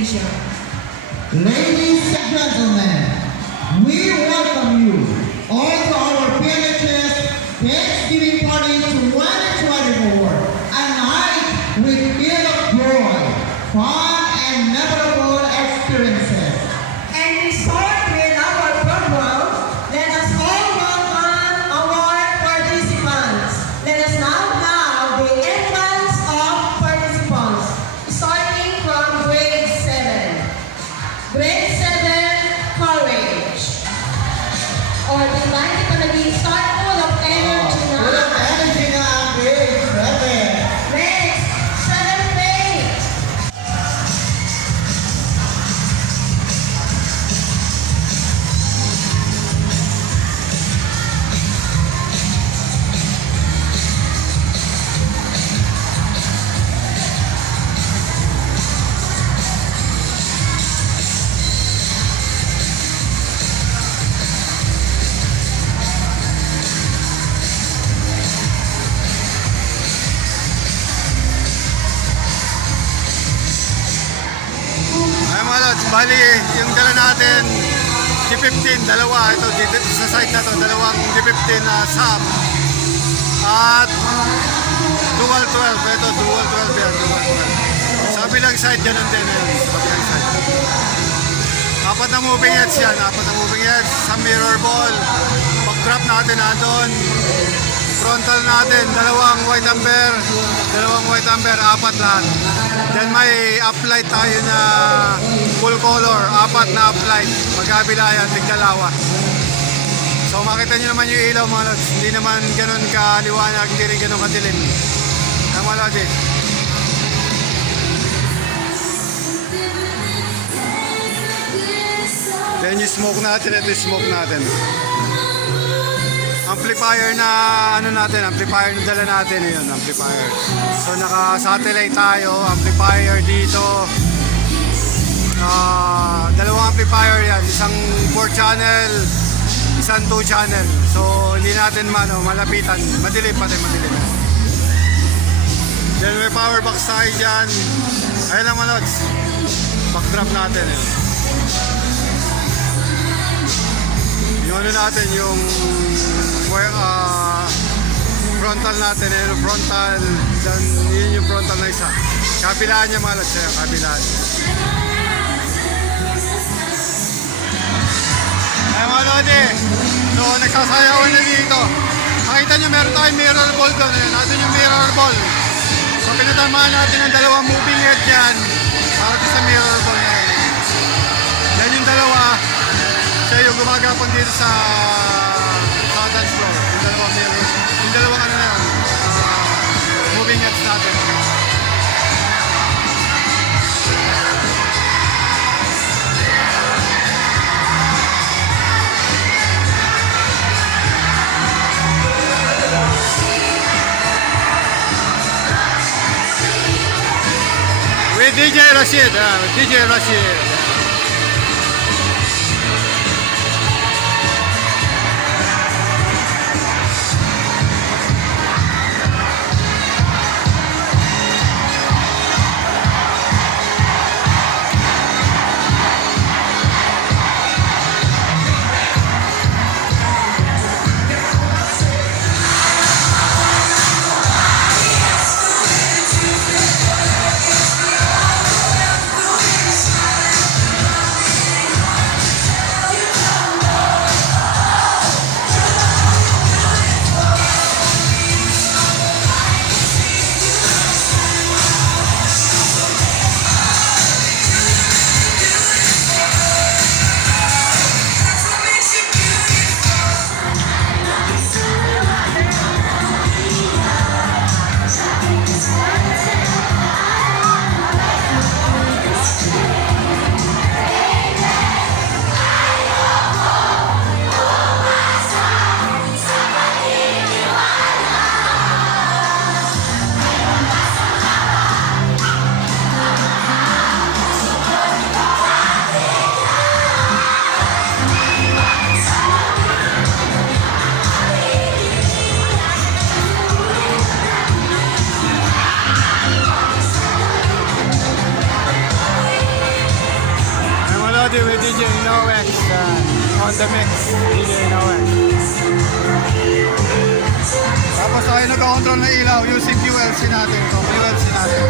Asia. Ladies and gentlemen, we welcome you all to our PNHS Thanksgiving Party 2024. A night with filled of joy, fun, and memorable experiences. And we start with our program. Let us all welcome our participants. Let us now have the entrance of participants, starting from grade 7. Grade 7, courage. Or the line is going to be start full of energy na. Full of energy na ang grade 7. Next, 7th grade. Ay mga lods, bali yung dala natin D15, dalawa, ito dito sa site na to, dalawang D15 na SAP at dual 12, ito dual 12 yan, dual 12 sa kabilang side, ganun din yun, sa kabilang side apat na moving heads yan, apat na moving heads sa mirror ball, pag drop natin nandun, frontal natin, dalawang white amber, apat lahat. Then may uplight tayo na full color, apat na uplight. Magkabila yan, tigdalawa. So makita nyo naman yung ilaw mga lods. Hindi naman ganun kaliwanag, hindi rin ganun kadilim. Ang mga lods eh. Then yung smoke natin, ito yung smoke natin. Amplifier na amplifier na dala natin yun, amplifier. So naka-satellite tayo, amplifier dito. Dalawang amplifier yan, isang 4 channel, isang 2 channel. So hindi natin malapitan, madilim. Then may power box tayo dyan. Ayun lang mga lods, backdrop natin yun. Yung natin, yung frontal natin, yung frontal, then yun yung frontal na isa. Kabilaan niya mga lods, kabilaan. Ay mga lods so nagsasayawan na dito. Makita nyo meron tayong mirror ball doon, natin yung mirror ball. So pinatamaan natin ang dalawang moving head yan para sa mirror ball na yun. Then yung dalawa, siya yung gumagapon dito sa dance floor. Yung dalawang ano na yun, moving heads natin. With DJ Rashid, DJ Rashid. DJ Noex on the mix. DJ Noex. Tapos tayo nag-control ng ilaw using QLC natin. So, QLC natin.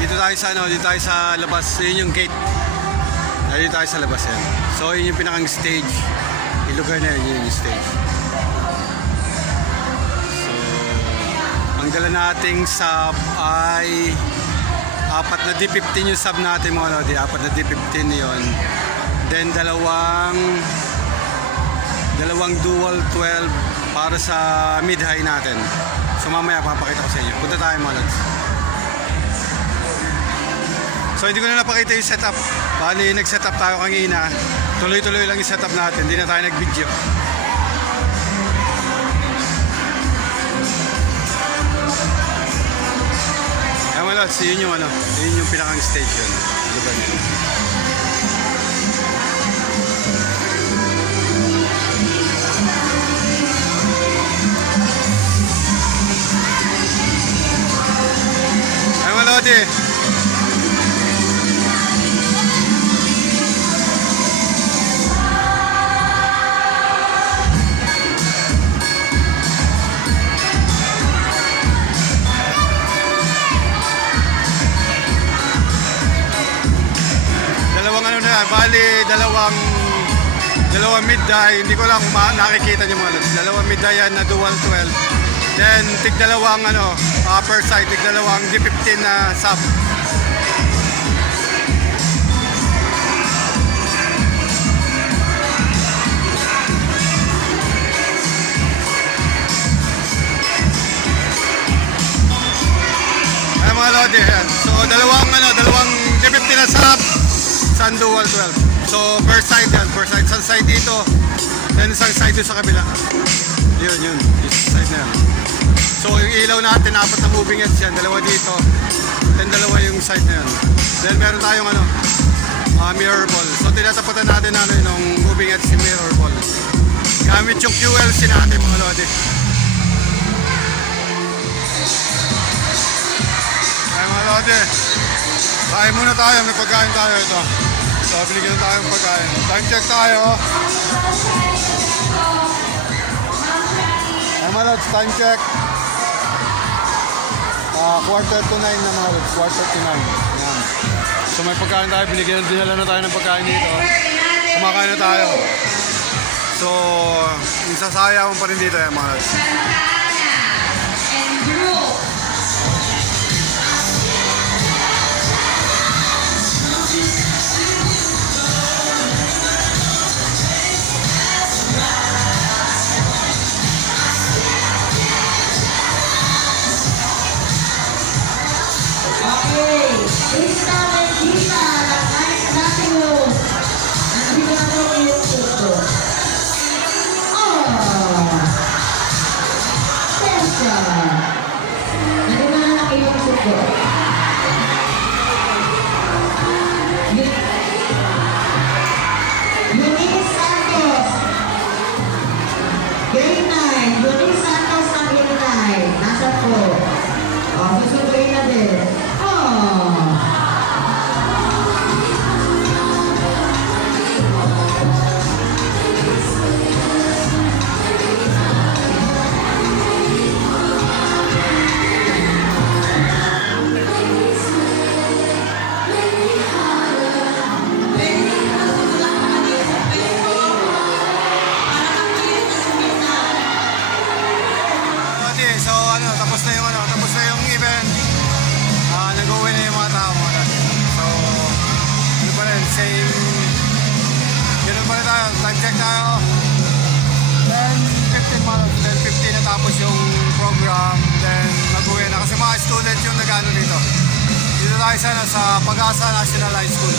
Dito tayo sa dito tayo sa labas. Yun yung gate. Dito tayo sa labas yan. So yun yung pinakang stage. Yung lugar na yun yung stage. So ang dala nating sub ay apat na D15 yung sub natin mga lodi. Apat na D15 yun. Then dalawang dual 12 para sa mid-high natin. So mamaya papakita ko sa inyo. Punta tayo mga lods. So hindi ko na napakita yung setup. Bali, nag-setup tayo kanina. Tuloy-tuloy lang yung setup natin. Hindi na tayo nag-video. Ayan mga lods, yun yung pinakang station. Lugar nyo. Ayan mga lodi. Bali, dalawang mid-die, hindi ko lang nakikita nyo mga lods. Dalawang mid-die yan na dual 12. Then, tig-dalawang per side, tig-dalawang G15 na sub. Ayan mga lodi, yan. So, dalawang G15 na sub. Sun dual 12. So per side yan, per side. Isang side dito, then isang side dito sa kabila. Yun, yung side na yan. So yung ilaw natin, apat na moving heads yan. Dalawa dito, then dalawa yung side na yan. Then meron tayong mirror ball. So tinatapatan natin yung moving heads si mirror ball. Gamit yung QLC natin mga lodi. Ay mga lodi, kain muna tayo, may pagkain tayo ito. So, binigyan na tayong pagkain. Time check tayo. Ay mga lods, time check. 8:45 na mga lods, 8:45. Yan. So may pagkain tayo, dinala na tayo ng pagkain dito. Kumakain na tayo. So, yung sasayawan pa rin dito mga lods. And Drew. student yung nag-ano dito. Dito tayo sa Pag-asa National High School.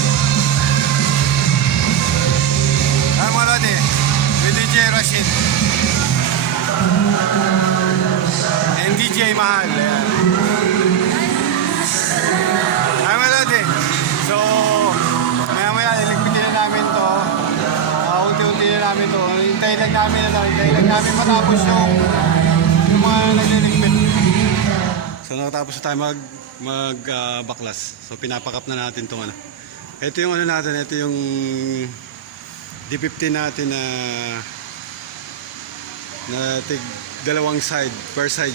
Ay mga lodi, with DJ Rashid. And DJ Mahal. Ayan. Ay mga lodi. So, maya-maya, iligpitin na namin to. Unti-unti na namin to. Hintayin lang namin matapos yung mga nagliligpit. So, nakatapos na tayo baklas. So, pinapakap na natin itong ano. Ito yung ano natin, ito yung D15 natin na tig dalawang side, per side,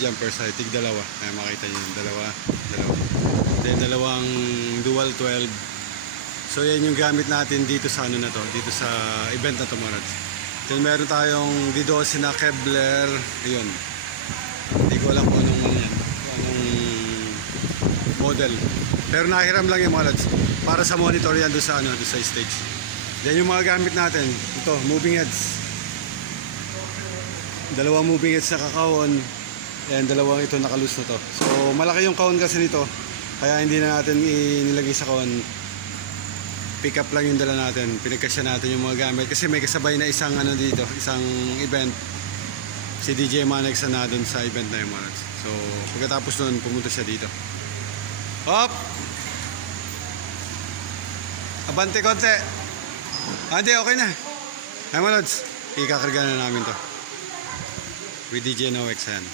tig dalawa. Ay, makita nyo yung dalawa. Then, dalawang dual 12. So yan yung gamit natin dito sa ano na to, dito sa event na to mga lods. Then meron tayong D12 na Kevlar, ayun. Hindi ko alam kung anong model. Pero nahiram lang yung mga lods para sa monitor yan doon sa ano, doon sa stage. Then yung mga gamit natin, ito, moving heads. Dalawang moving heads na kakahon and dalawang ito nakalus na to. So malaki yung kahon kasi nito, kaya hindi na natin inilagay sa kahon. Pick up lang yung dala natin, pinagkasya natin yung mga gamit kasi may kasabay na isang ano dito, isang event, si DJ Manex na doon sa event na yung mga lods. So pagkatapos nun pumunta siya dito. Hop! Abante konti. Hindi, okay na. Ay mga lods, ikakarga na namin to with DJ Noex yan.